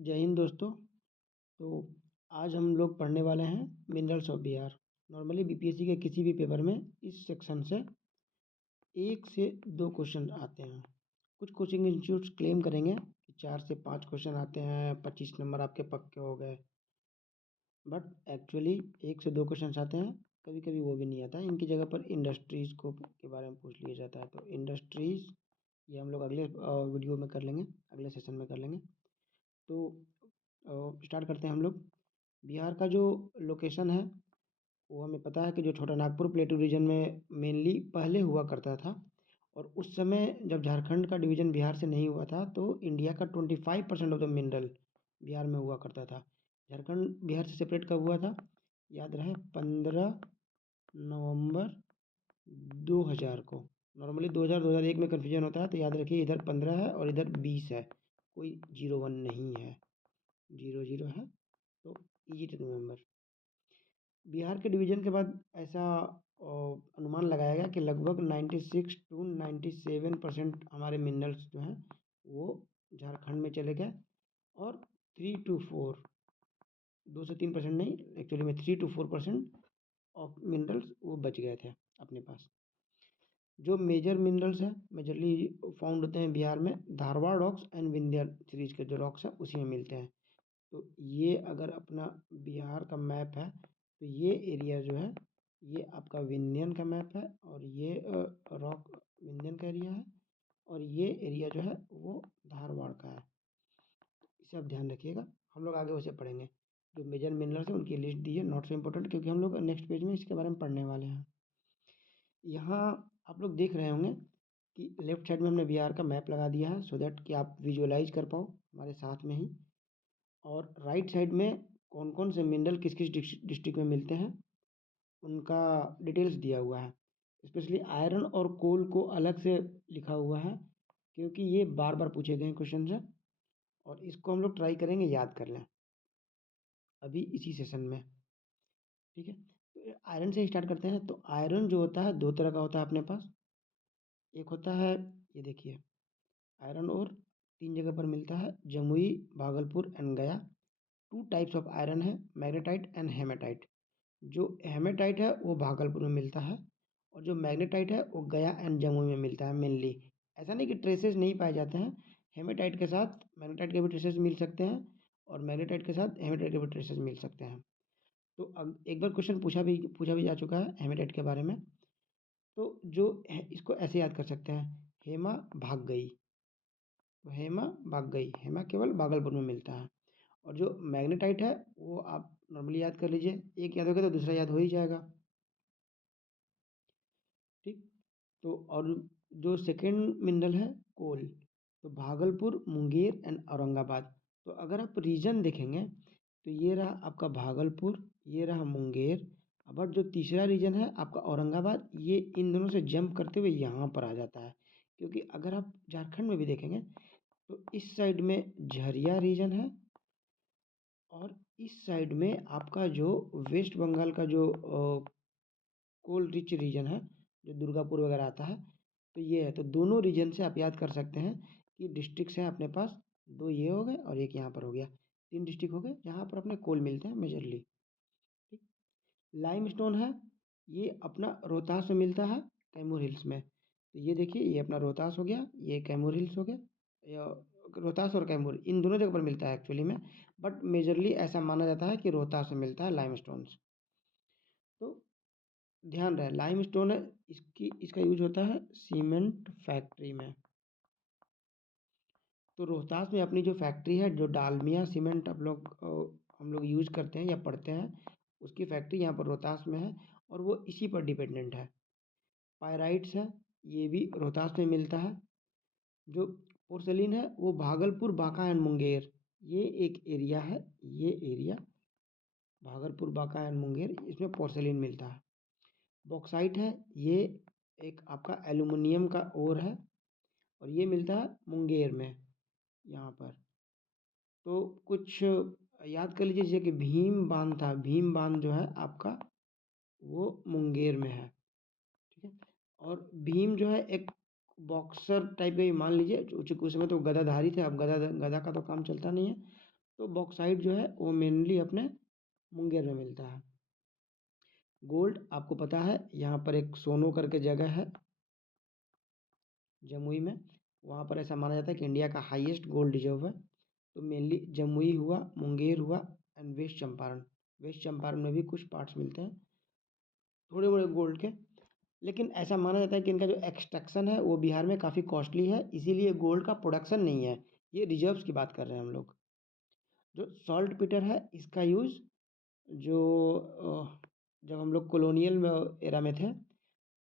जय हिंद दोस्तों। तो आज हम लोग पढ़ने वाले हैं minerals of Bihar. Normally BPSC के किसी भी पेपर में इस सेक्शन से 1 से 2 क्वेश्चन आते हैं। कुछ कोचिंग इंस्टीट्यूट्स क्लेम करेंगे कि 4 से 5 क्वेश्चन आते हैं, 25 नंबर आपके पक्के हो गए, बट एक्चुअली 1 से 2 क्वेश्चन आते हैं। कभी कभी वो भी नहीं आता है। इनकी जगह पर इंडस्ट्रीज़ को के बारे में पूछ लिया जाता है। तो इंडस्ट्रीज़ ये हम लोग अगले वीडियो में कर लेंगे, अगले सेशन में कर लेंगे। तो स्टार्ट करते हैं हम लोग। बिहार का जो लोकेशन है वो हमें पता है कि जो छोटा नागपुर प्लेटू रीजन में मेनली पहले हुआ करता था। और उस समय जब झारखंड का डिवीज़न बिहार से नहीं हुआ था तो इंडिया का 25% ऑफ द मिनरल बिहार में हुआ करता था। झारखंड बिहार से सेपरेट कब हुआ था? याद रहे, 15 नवंबर 2000 को। नॉर्मली 2001 में कन्फ्यूजन होता है, तो याद रखिए इधर 15 है और इधर 20 है, कोई 01 नहीं है, 00 है। तो इजी टू रिमेंबर। बिहार के डिवीज़न के बाद ऐसा अनुमान लगाया गया कि लगभग 96 to 97% हमारे मिनरल्स जो हैं वो झारखंड में चले गए। और 3 to 4, 2 से 3% नहीं, एक्चुअली में 3 to 4% ऑफ मिनरल्स वो बच गए थे अपने पास। जो मेजर मिनरल्स हैं मेजरली फाउंड होते हैं बिहार में, Dharwad rocks and Vindhya series के जो रॉक्स हैं उसी में मिलते हैं। तो ये अगर अपना बिहार का मैप है तो ये एरिया जो है ये आपका विंध्यन का मैप है, और ये रॉक विंध्यन का एरिया है, और ये एरिया जो है वो धारवाड़ का है। इसे आप ध्यान रखिएगा, हम लोग आगे उसे पढ़ेंगे। जो मेजर मिनरल्स है उनकी लिस्ट दी है, नॉट सो इम्पोर्टेंट, क्योंकि हम लोग नेक्स्ट पेज में इसके बारे में पढ़ने वाले हैं। यहाँ आप लोग देख रहे होंगे कि लेफ्ट साइड में हमने बिहार का मैप लगा दिया है, सो दैट कि आप विजुअलाइज कर पाओ हमारे साथ में ही। और राइट साइड में कौन कौन से मिनरल किस किस डिस्ट्रिक्ट में मिलते हैं उनका डिटेल्स दिया हुआ है। स्पेशली आयरन और कोल को अलग से लिखा हुआ है, क्योंकि ये बार बार पूछे गए क्वेश्चन है, और इसको हम लोग ट्राई करेंगे याद कर लें अभी इसी सेशन में। ठीक है, तो आयरन से स्टार्ट करते हैं। तो आयरन जो होता है 2 तरह का होता है अपने पास। एक होता है, ये देखिए, आयरन और 3 जगह पर मिलता है, जमुई, भागलपुर एंड गया। 2 टाइप्स ऑफ आयरन है, मैग्नेटाइट एंड हेमेटाइट। जो हेमेटाइट है वो भागलपुर में मिलता है, और जो मैग्नेटाइट है वो गया एंड जमुई में मिलता है मेनली। ऐसा नहीं कि ट्रेसेस नहीं पाए जाते हैं, हेमेटाइट के साथ मैग्नेटाइट के भी ट्रेसेस मिल सकते हैं, और मैग्नेटाइट के साथ हेमेटाइट के भी ट्रेसेस मिल सकते हैं। तो अब एक बार क्वेश्चन पूछा भी जा चुका है हेमेटाइट के बारे में। तो जो इसको ऐसे याद कर सकते हैं, हेमा भाग गई। तो हेमा भाग गई, हेमा केवल भागलपुर में मिलता है। और जो मैग्नेटाइट है वो आप नॉर्मली याद कर लीजिए, एक याद होगा तो दूसरा याद हो ही जाएगा। ठीक, तो और जो सेकंड मिनरल है कोल, तो भागलपुर, मुंगेर एंड औरंगाबाद। तो अगर आप रीजन देखेंगे तो ये रहा आपका भागलपुर, ये रहा मुंगेर। अब जो तीसरा रीजन है आपका औरंगाबाद, ये इन दोनों से जंप करते हुए यहाँ पर आ जाता है। क्योंकि अगर आप झारखंड में भी देखेंगे तो इस साइड में झरिया रीजन है, और इस साइड में आपका जो वेस्ट बंगाल का जो कोल रिच रीजन है, जो दुर्गापुर वगैरह आता है, तो ये है। तो दोनों रीजन से आप याद कर सकते हैं कि डिस्ट्रिक्ट्स हैं अपने पास, 2 ये हो गए और एक यहाँ पर हो गया, 3 डिस्ट्रिक्ट हो गए जहाँ पर अपने कोल मिलते हैं मेजरली। ठीक, लाइमस्टोन है, ये अपना रोहतास में मिलता है, कैमूर हिल्स में। तो ये देखिए, ये अपना रोहतास हो गया, ये कैमूर हिल्स हो गया। रोहतास और कैमूर इन दोनों जगह पर मिलता है एक्चुअली में, बट मेजरली ऐसा माना जाता है कि रोहतास में मिलता है लाइमस्टोन्स। तो ध्यान रहे, लाइमस्टोन है, इसका यूज होता है सीमेंट फैक्ट्री में। तो रोहतास में अपनी जो फैक्ट्री है, जो डालमिया सीमेंट हम लोग यूज करते हैं या पढ़ते हैं, उसकी फैक्ट्री यहाँ पर रोहतास में है, और वो इसी पर डिपेंडेंट है। पायराइट्स है, ये भी रोहतास में मिलता है। जो पोर्सलिन है वो भागलपुर, बांका एंड मुंगेर, ये एक एरिया है, ये एरिया भागलपुर, बांका एंड मुंगेर, इसमें पोर्सलिन मिलता है। बॉक्साइट है, ये एक आपका एल्युमिनियम का ओर है, और ये मिलता है मुंगेर में यहाँ पर। तो कुछ याद कर लीजिए, जैसे कि भीम बांध था, भीम बांध जो है आपका वो मुंगेर में है। ठीक है, और भीम जो है एक बॉक्सर टाइप का ही मान लीजिए, चूंकि उस समय तो गदाधारी थे, अब गदा गदा का तो काम चलता नहीं है। तो बॉक्साइट जो है वो मेनली अपने मुंगेर में मिलता है। गोल्ड आपको पता है, यहाँ पर एक सोनो करके जगह है जमुई में, वहाँ पर ऐसा माना जाता है कि इंडिया का हाईएस्ट गोल्ड रिजर्व है। तो मेनली जमुई हुआ, मुंगेर हुआ एंड वेस्ट चंपारण। वेस्ट चंपारण में भी कुछ पार्ट्स मिलते हैं थोड़े बड़े गोल्ड के, लेकिन ऐसा माना जाता है कि इनका जो एक्सट्रैक्शन है वो बिहार में काफ़ी कॉस्टली है, इसीलिए गोल्ड का प्रोडक्शन नहीं है। ये रिजर्व्स की बात कर रहे हैं हम लोग। जो सॉल्ट पीटर है इसका यूज़ जो जब हम लोग कॉलोनियल एरा में थे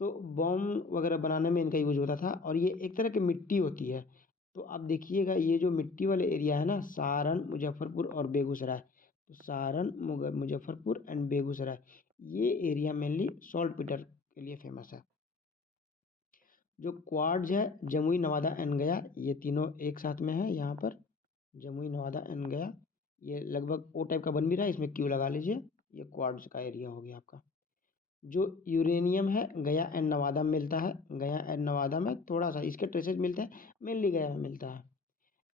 तो बॉम्ब वगैरह बनाने में इनका यूज होता था, और ये एक तरह की मिट्टी होती है। तो आप देखिएगा ये जो मिट्टी वाले एरिया है ना, सारण, मुजफ्फरपुर और बेगूसराय, तो सारण, मुजफ्फरपुर एंड बेगूसराय, ये एरिया मेनली सॉल्ट पीटर के लिए फेमस है। जो क्वार्ट्ज है, जमुई, नवादा एंड गया, ये तीनों एक साथ में है यहाँ पर। जमुई, नवादा एंड गया, ये लगभग ओ टाइप का बन भी रहा है, इसमें क्यू लगा लीजिए। ये क्वार्ट्ज का एरिया हो गया आपका। जो यूरेनियम है गया एंड नवादा में मिलता है। गया एंड नवादा में थोड़ा सा इसके ट्रेसेस मिलते हैं, मेनली गया में मिलता है।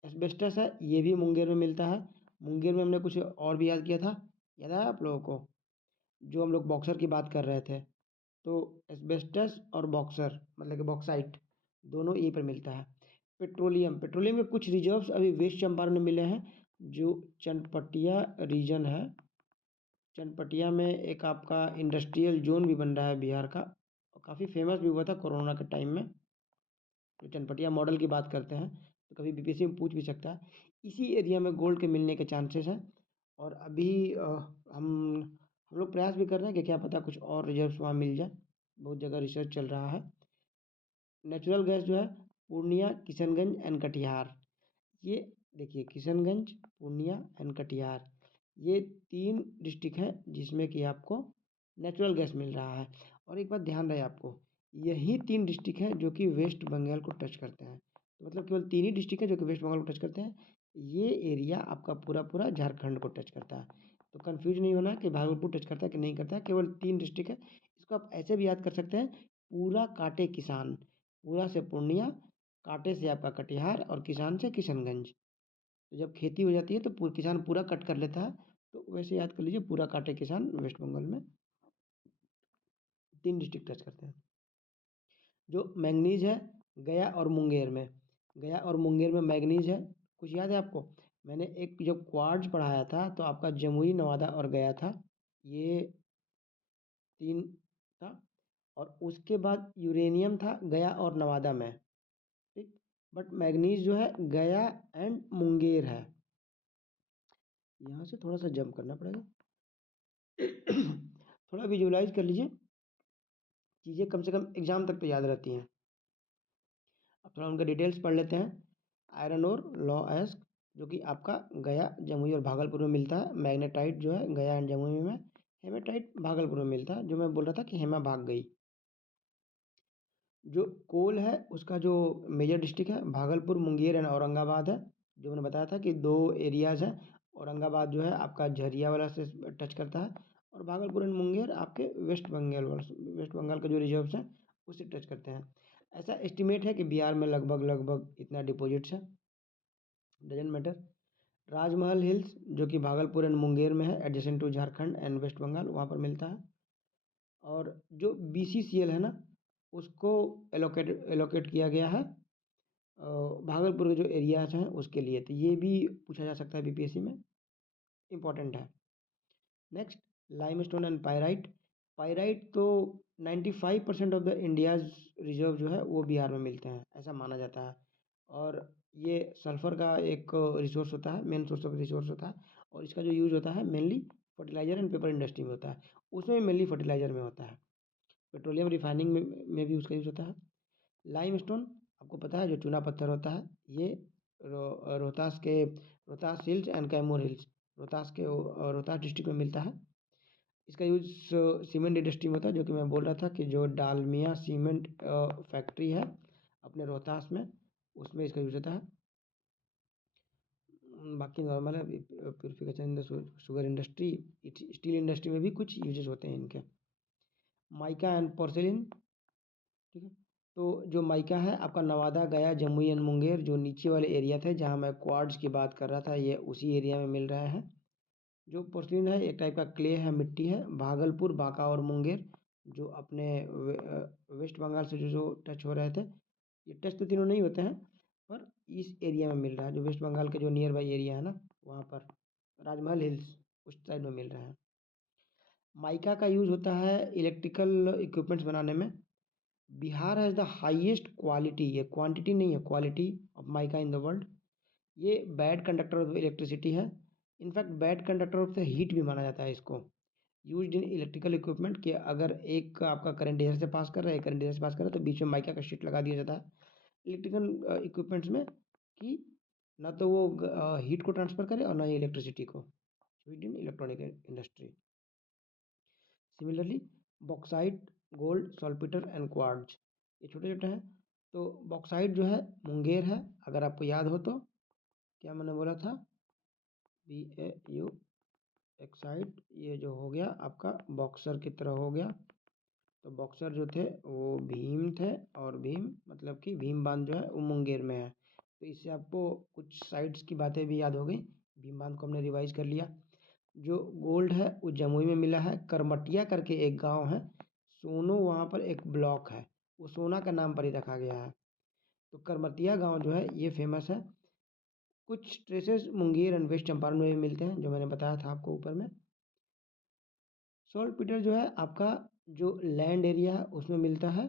एस्बेस्टस है, ये भी मुंगेर में मिलता है। मुंगेर में हमने कुछ और भी याद किया था, याद है आप लोगों को, जो हम लोग बॉक्सर की बात कर रहे थे। तो एस्बेस्टस और बॉक्सर मतलब कि बॉक्साइट दोनों यहीं पर मिलता है। पेट्रोलियम, पेट्रोलियम के कुछ रिजर्व्स अभी वेस्ट चंपारण में मिले हैं। जो चनपटिया रीजन है, चनपटिया में एक आपका इंडस्ट्रियल जोन भी बन रहा है बिहार का, और काफ़ी फेमस भी हुआ था कोरोना के टाइम में। जो चनपटिया मॉडल की बात करते हैं तो कभी बीपीएससी में पूछ भी सकता है। इसी एरिया में गोल्ड के मिलने के चांसेस हैं, और अभी हम लोग प्रयास भी कर रहे हैं कि क्या पता कुछ और रिजर्व्स वहाँ मिल जाए। बहुत जगह रिसर्च चल रहा है। नेचुरल गैस जो है, पूर्णिया, किशनगंज एंड कटिहार, ये देखिए किशनगंज, पूर्णिया एंड कटिहार, ये 3 डिस्ट्रिक्ट हैं जिसमें कि आपको नेचुरल गैस मिल रहा है। और एक बात ध्यान रहे आपको, यही 3 डिस्ट्रिक्ट हैं जो कि वेस्ट बंगाल को टच करते हैं। तो मतलब केवल 3 ही डिस्ट्रिक्ट हैं जो कि वेस्ट बंगाल को टच करते हैं। ये एरिया आपका पूरा पूरा झारखंड को टच करता है। तो कन्फ्यूज नहीं होना कि भागलपुर टच करता है कि नहीं करता है, केवल 3 डिस्ट्रिक्ट है। इसको आप ऐसे भी याद कर सकते हैं, पूरा काटे किसान, पूरा से पूर्णिया, कांटे से आपका कटिहार और किसान से किशनगंज। तो जब खेती हो जाती है तो किसान पूरा कट कर लेता है। तो वैसे याद कर लीजिए, पूरा काटे किसान वेस्ट बंगाल में 3 डिस्ट्रिक्ट टच करते हैं। जो मैंगनीज है, गया और मुंगेर में, गया और मुंगेर में मैंगनीज है। कुछ याद है आपको, मैंने एक जब क्वार्ट्ज पढ़ाया था तो आपका जमुई, नवादा और गया था, ये 3 था। और उसके बाद यूरेनियम था गया और नवादा में, ठीक। बट मैग्नीज जो है गया एंड मुंगेर है। यहाँ से थोड़ा सा जंप करना पड़ेगा। थोड़ा विजुलाइज कर लीजिए, चीज़ें कम से कम एग्जाम तक तो याद रहती हैं। अब थोड़ा उनका डिटेल्स पढ़ लेते हैं। आयरन ओर, लॉ एस्क, जो कि आपका गया, जमुई और भागलपुर में मिलता है। मैग्नेटाइट जो है गया एंड जमुई में। हेमेटाइट भागलपुर में मिलता है, जो मैं बोल रहा था कि हेमा भाग गई। जो कोल है उसका जो मेजर डिस्ट्रिक्ट है, भागलपुर, मुंगेर एंड औरंगाबाद है। जो मैंने बताया था कि 2 एरियाज़ हैं। औरंगाबाद जो है आपका झरिया वाला से टच करता है, और भागलपुर एंड मुंगेर आपके वेस्ट बंगाल के जो रिजर्व्स हैं उससे टच करते हैं। ऐसा एस्टिमेट है कि बिहार में लगभग लगभग इतना डिपॉजिट्स है, डजेंट मैटर। राजमहल हिल्स जो कि भागलपुर एंड मुंगेर में है, adjacent to Jharkhand and West Bengal, वहाँ पर मिलता है। और जो बीसीसीएल है ना, उसको एलोकेट एलोकेट किया गया है भागलपुर के जो एरियाज हैं उसके लिए। तो ये भी पूछा जा सकता है बीपीएससी में, इम्पॉर्टेंट है। Next, limestone and pyrite. Pyrite तो 95% ऑफ द इंडियाज रिजर्व जो है वो बिहार में मिलते हैं, ऐसा माना जाता है। और ये सल्फर का एक रिसोर्स होता है, मेन सोर्स ऑफ रिसोर्स होता है। और इसका जो यूज़ होता है mainly fertiliser and paper industry में होता है, उसमें मेनली फर्टिलाइजर में होता है। पेट्रोलियम रिफाइनिंग में भी उसका यूज़ होता है। लाइमस्टोन आपको पता है जो चूना पत्थर होता है, ये Rohtas hills and Kaimur hills, Rohtas district में मिलता है। इसका यूज सीमेंट इंडस्ट्री में होता है, जो कि मैं बोल रहा था कि जो डालमिया सीमेंट फैक्ट्री है अपने रोहतास में, उसमें इसका यूज होता है। बाकी नॉर्मल है। Purification in the sugar industry, steel industry में भी कुछ यूजेस होते हैं इनके। माइका एंड पोर्सिलिन, ठीक है। तो जो माइका है आपका नवादा, गया, जमुई एंड मुंगेर जो नीचे वाले एरिया थे जहाँ मैं क्वार्ट्ज की बात कर रहा था, ये उसी एरिया में मिल रहे हैं। जो पोर्सिलिन है एक टाइप का क्ले है, मिट्टी है। भागलपुर, बांका और मुंगेर जो अपने वेस्ट बंगाल से जो टच हो रहे थे, ये टच तो तीनों नहीं होते हैं पर इस एरिया में मिल रहा है। जो वेस्ट बंगाल के जो नियर बाई एरिया है ना, वहाँ पर राजमहल हिल्स उस साइड में मिल रहा है। माइका का यूज़ होता है इलेक्ट्रिकल इक्विपमेंट्स बनाने में। Bihar has the highest quality, ये क्वांटिटी नहीं है, quality of mica in the world. ये बैड कंडक्टर ऑफ इलेक्ट्रिसिटी है। In fact bad conductor of the heat भी माना जाता है इसको। यूज्ड इन इलेक्ट्रिकल इक्विपमेंट कि अगर एक आपका करंट इधर से पास कर रहा है, एक करंट इधर से पास कर रहा है, तो बीच में माइका का शीट लगा दिया जाता है इलेक्ट्रिकल इक्विपमेंट्स में कि ना तो वो हीट को ट्रांसफर करे और ना ही इलेक्ट्रिसिटी को। Used in electronic industry. Similarly bauxite, gold, saltpetre and quartz ये छोटे छोटे हैं। तो बॉक्साइट जो है मुंगेर है, अगर आपको याद हो तो। क्या मैंने बोला था? BAU एक्साइट, ये जो हो गया आपका बॉक्सर की तरह हो गया। तो बॉक्सर जो थे वो भीम थे, और भीम मतलब कि भीम बांध जो है वो मुंगेर में है। तो इससे आपको कुछ साइट्स की बातें भी याद हो गई। भीम बांध को हमने रिवाइज कर लिया। जो गोल्ड है वो जमुई में मिला है। करमटिया करके एक गांव है, सोनो वहाँ पर एक ब्लॉक है, वो सोना का नाम पर ही रखा गया है। तो करमतिया गांव जो है ये फेमस है। कुछ ट्रेसेस मुंगेर एंड वेस्ट चंपारण में भी मिलते हैं, जो मैंने बताया था आपको ऊपर में। सॉल्ट पीटर जो है आपका जो लैंड एरिया है उसमें मिलता है।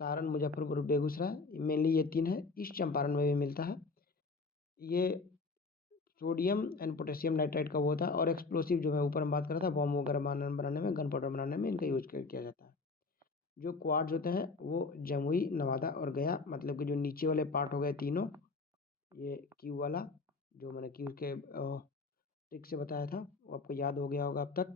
सारण, मुजफ्फरपुर, बेगूसराय, मेनली ये तीन है। ईस्ट चंपारण में भी मिलता है। ये सोडियम एंड पोटेशियम नाइट्राइड का वो होता है। और एक्सप्लोसिव जो मैं ऊपर में बात कर रहा था, बॉम्ब वगैरह बनाने में, गन पाउडर बनाने में इनका यूज किया जाता है। जो क्वार्ट्ज होते हैं वो जमुई, नवादा और गया, मतलब कि जो नीचे वाले पार्ट हो गए तीनों, ये क्यू वाला जो मैंने क्यू के ट्रिक से बताया था वो आपको याद हो गया होगा अब तक।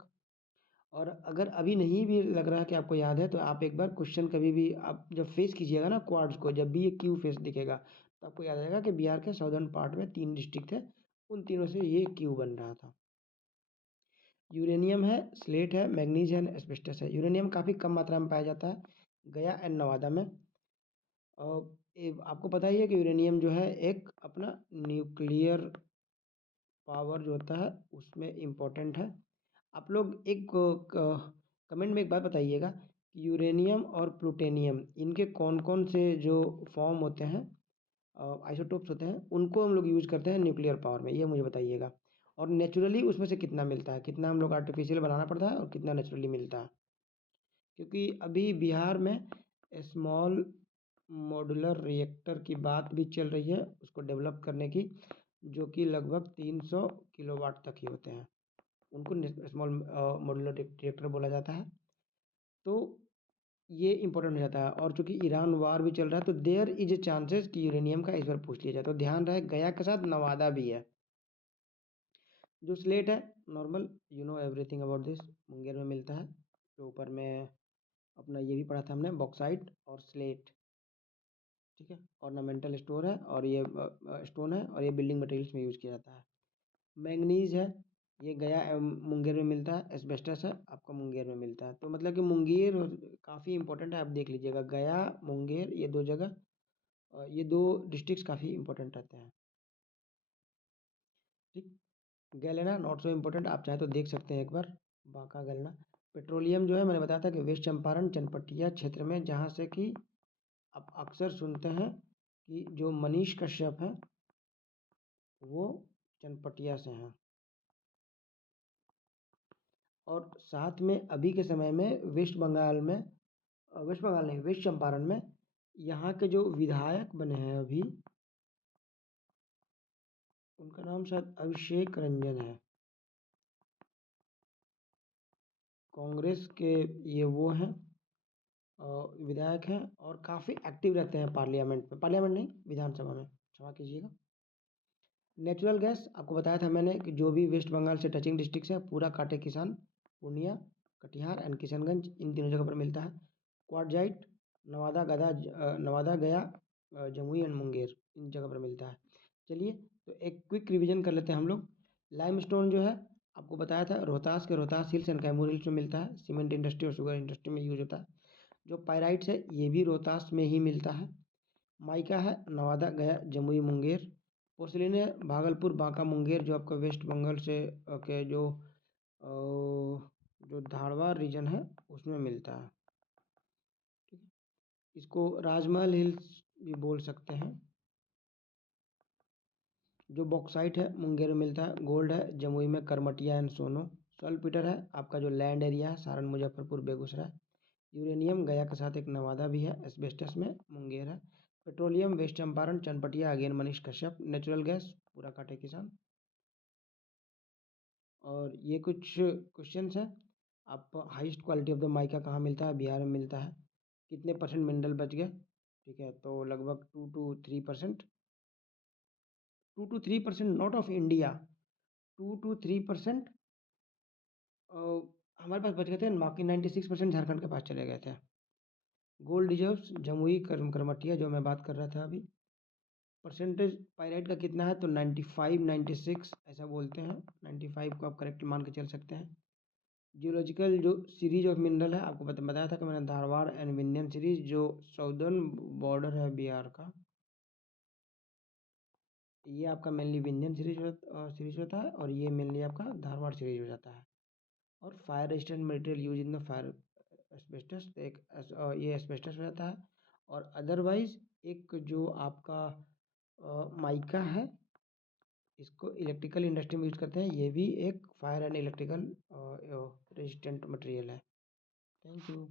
और अगर अभी नहीं भी लग रहा है कि आपको याद है, तो आप एक बार क्वेश्चन कभी भी आप जब फेस कीजिएगा ना क्वार्ट्ज को, जब भी ये क्यू फेस दिखेगा तो आपको याद आएगा कि बिहार के साउदर्न पार्ट में 3 डिस्ट्रिक्ट थे, उन तीनों से ये क्यू बन रहा था। यूरेनियम है, स्लेट है, मैग्नीज है, एस्बेस्टस है। यूरेनियम काफ़ी कम मात्रा में पाया जाता है गया एंड नवादा में। और आपको पता ही है कि यूरेनियम जो है एक अपना न्यूक्लियर पावर जो होता है उसमें इम्पोर्टेंट है। आप लोग एक कमेंट में एक बात बताइएगा कि यूरेनियम और प्लूटोनियम इनके कौन कौन से जो फॉर्म होते हैं, आइसोटोप्स होते हैं, उनको हम लोग यूज करते हैं न्यूक्लियर पावर में, ये मुझे बताइएगा। और नेचुरली उसमें से कितना मिलता है, कितना हम लोग आर्टिफिशियल बनाना पड़ता है और कितना नेचुरली मिलता है। क्योंकि अभी बिहार में स्मॉल मॉड्यूलर रिएक्टर की बात भी चल रही है उसको डेवलप करने की, जो कि लगभग 300 किलोवाट तक ही होते हैं। उनको स्मॉल मॉड्यूलर रिएक्टर बोला जाता है। तो ये इंपॉर्टेंट हो जाता है। और चूंकि ईरान वार भी चल रहा है, तो देयर इज ए चांसेस कि यूरेनियम का इस बार पूछ लिया जाए। तो ध्यान रहे गया के साथ नवादा भी है। जो स्लेट है normal, you know everything about this, Munger में मिलता है। तो ऊपर में अपना ये भी पढ़ा था हमने, बॉक्साइट और स्लेट, ठीक है। ऑर्नामेंटल स्टोर है, और ये स्टोन है, और ये बिल्डिंग मटेरियल्स में यूज़ किया जाता है। मैंगनीज है, ये गया मुंगेर में मिलता है। एस्बेस्टस है आपका मुंगेर में मिलता है। तो मतलब कि मुंगेर काफ़ी इंपॉर्टेंट है, आप देख लीजिएगा गया मुंगेर ये दो जगह, ये दो डिस्ट्रिक्ट्स काफ़ी इंपॉर्टेंट रहते हैं, ठीक। गैलेना नॉट सो इम्पोर्टेंट, आप चाहे तो देख सकते हैं एक बार, बांका गैलेना। पेट्रोलियम जो है मैंने बताया था कि वेस्ट चंपारण चनपटिया क्षेत्र में, जहाँ से कि आप अक्सर सुनते हैं कि जो मनीष कश्यप हैं वो चनपटिया से हैं। और साथ में अभी के समय में वेस्ट बंगाल में, वेस्ट बंगाल नहीं, वेस्ट चंपारण में यहाँ के जो विधायक बने हैं अभी, उनका नाम शायद अभिषेक रंजन है, कांग्रेस के ये वो हैं, विधायक हैं, और काफ़ी एक्टिव रहते हैं पार्लियामेंट में, पार्लियामेंट नहीं, विधानसभा में, क्षमा कीजिएगा। नेचुरल गैस आपको बताया था मैंने कि जो भी वेस्ट बंगाल से टचिंग डिस्ट्रिक्ट है, पूरा काटे किसान, पूर्णिया, कटिहार एंड किशनगंज, इन तीनों जगह पर मिलता है। क्वार्टजाइट नवादा, गया, जमुई एंड मुंगेर, इन जगह पर मिलता है। चलिए तो एक क्विक रिवीजन कर लेते हैं हम लोग। लाइमस्टोन जो है आपको बताया था रोहतास के Rohtas hills and Kaimur hills में मिलता है। सीमेंट इंडस्ट्री और शुगर इंडस्ट्री में यूज होता है। जो पायराइट्स है ये भी रोहतास में ही मिलता है। माइका है नवादा, गया, जमुई, मुंगेर। पोर्सिलिन है भागलपुर, बांका, मुंगेर, जो आपका वेस्ट बंगाल से के जो धारवाड़ रीजन है उसमें मिलता है। ठीक है, इसको राजमहल हिल्स भी बोल सकते हैं। जो बॉक्साइट है मुंगेर में मिलता है। गोल्ड है जमुई में, करमटिया एंड सोनो। सॉल्टपीटर है आपका जो लैंड एरिया है सारण, मुजफ्फरपुर, बेगूसराय। यूरेनियम गया के साथ एक नवादा भी है। एस्बेस्टस में मुंगेर है। Petroleum West Champaran, Chanpatia, again Manish Kashyap. Natural gas पूरा काटे किसान। और ये कुछ क्वेश्चंस हैं। आप highest quality of the mica कहाँ मिलता है? बिहार में मिलता है। कितने परसेंट मिनरल बच गए? ठीक है, तो लगभग 2 to 3%। 2 to 3%, not of India. 2 to 3% हमारे पास बच गए थे, बाकी 96% झारखंड के पास चले गए थे। गोल्ड रिजर्व्स जमुई, करमटिया, जो मैं बात कर रहा था अभी। परसेंटेज पायराइट का कितना है? तो 95, 96 ऐसा बोलते हैं। 95 को आप करेक्ट मान के चल सकते हैं। जियोलॉजिकल जो सीरीज ऑफ मिनरल है, आपको बताया था कि मैंने, धारवाड़ एंड विंध्यन सीरीज, जो साउदर्न बॉर्डर है बिहार का, ये आपका मेनली विंध्यन सीरीज होता है, और ये मेनली आपका धारवाड़ सीरीज हो जाता है। और fire resistant material use in the fire asbestos, ये एस्बेस्टस हो जाता है। और अदरवाइज एक जो आपका माइका है, इसको इलेक्ट्रिकल इंडस्ट्री में यूज करते हैं। ये भी एक fire and electrical resistant material है। Thank you.